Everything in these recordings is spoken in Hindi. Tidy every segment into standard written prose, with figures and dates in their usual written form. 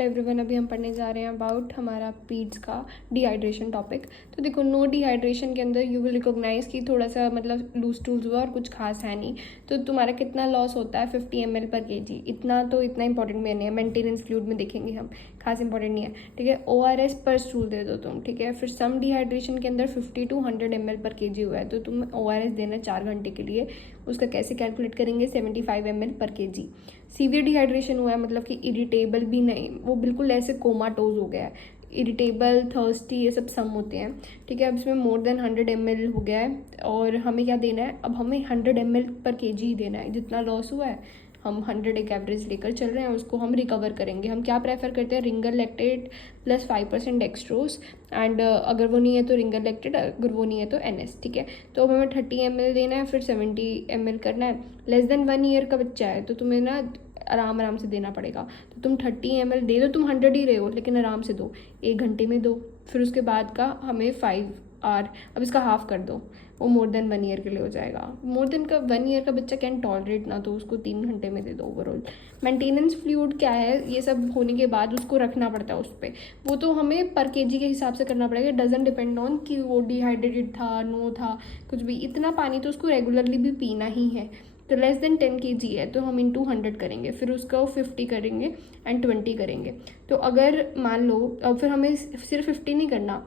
एवरीवन, अभी हम पढ़ने जा रहे हैं अबाउट हमारा पीड्स का डिहाइड्रेशन टॉपिक। तो देखो, नो डिहाइड्रेशन के अंदर यू विल रिकॉग्नाइज कि थोड़ा सा मतलब लूज टूल्स हुआ और कुछ खास है नहीं। तो तुम्हारा कितना लॉस होता है 50 ml पर kg। इतना इंपॉर्टेंट में नहीं है, मेंटेनेंस फ्लूइड में देखेंगे हम, खास इंपॉर्टेंट नहीं है। ठीक है, ORS पर स्टूल दे दो तुम। ठीक है, फिर सम डिहाइड्रेशन के अंदर 50 to 100 ml पर kg हुआ है तो तुम ORS देना 4 घंटे के लिए। उसका कैसे कैलकुलेट करेंगे? 75 ml पर kg। सीवियर डिहाइड्रेशन हुआ है मतलब कि इरिटेबल भी नहीं, वो बिल्कुल ऐसे कोमाटोज हो गया है। इरिटेबल, थर्स्टी, ये सब सम होते हैं। ठीक है, अब इसमें मोर देन 100 ml हो गया है और हमें क्या देना है? अब हमें 100 ml पर kg ही देना है। जितना लॉस हुआ है हम 100 एक एवरेज लेकर चल रहे हैं, उसको हम रिकवर करेंगे। हम क्या प्रेफर करते हैं? Ringer lactate plus 5% dextrose and अगर वो नहीं है तो रिंगर लैक्टेट, अगर वो नहीं है तो NS। ठीक है, तो अब हमें 30 ml देना है, फिर 70 ml करना है। लेस देन 1 ईयर का बच्चा है तो तुम्हें ना आराम से देना पड़ेगा। तो तुम 30 ml दे दो, तुम 100 ही रहे हो लेकिन आराम से दो, 1 घंटे में दो। फिर उसके बाद का हमें 5 आवर, अब इसका हाफ कर दो, वो मोर देन 1 ईयर के लिए हो जाएगा। मोर देन का 1 ईयर का बच्चा कैन टॉलरेट ना, तो उसको 3 घंटे में दे दो ओवरऑल। मेंटेनेंस फ्लूइड क्या है? ये सब होने के बाद उसको रखना पड़ता है उस पर, वो तो हमें पर kg के हिसाब से करना पड़ेगा। डजंट डिपेंड ऑन कि वो डिहाइड्रेटेड था, नो था, कुछ भी। इतना पानी तो उसको रेगुलरली भी पीना ही है। तो लेस देन 10 kg है तो हम इंटू 100 करेंगे, फिर उसका 50 करेंगे एंड 20 करेंगे। तो अगर मान लो, अब फिर हमें सिर्फ 50 नहीं करना,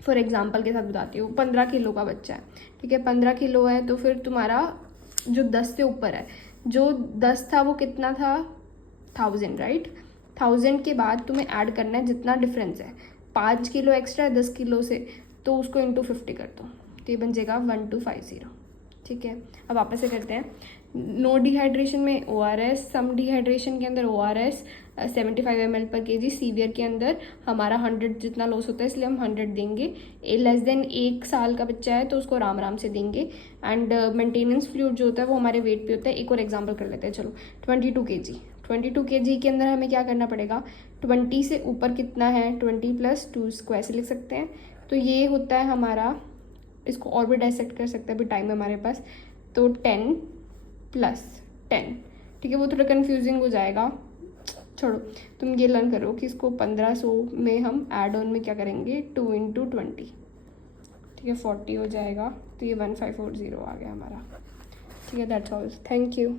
फॉर एग्जांपल के साथ बताती हूँ। 15 किलो का बच्चा है, ठीक है, 15 किलो है तो फिर तुम्हारा जो 10 से ऊपर है, जो 10 था वो कितना था? 1000, राइट। 1000 के बाद तुम्हें ऐड करना है जितना डिफरेंस है। 5 किलो एक्स्ट्रा है 10 किलो से, तो उसको इंटू 50 कर दो, तो ये बन जाएगा 1250। ठीक है, अब वापस से करते हैं। नो डिहाइड्रेशन में ORS, सम डिहाइड्रेशन के अंदर ORS 75 ml पर kg, सीवियर के अंदर हमारा 100 जितना लॉस होता है इसलिए हम 100 देंगे। लेस देन 1 साल का बच्चा है तो उसको आराम से देंगे। एंड मेंटेनेंस फ्लूइड जो होता है वो हमारे वेट पे होता है। एक और एग्जांपल कर लेते हैं, चलो। 22 kg, 22 kg के अंदर हमें क्या करना पड़ेगा? 20 से ऊपर कितना है? 20 + 2 इसको ऐसे लिख सकते हैं। तो ये होता है हमारा, इसको और भी डाइसेक्ट कर सकते हैं, अभी टाइम है हमारे पास। तो 10 + 10, ठीक है, वो थोड़ा कंफ्यूजिंग हो जाएगा, छोड़ो। तुम ये लर्न करो कि इसको 1500 में हम ऐड ऑन में क्या करेंगे? 2 × 20, ठीक है, 40 हो जाएगा। तो ये 1540 आ गया हमारा। ठीक है, दैट्स ऑल, थैंक यू।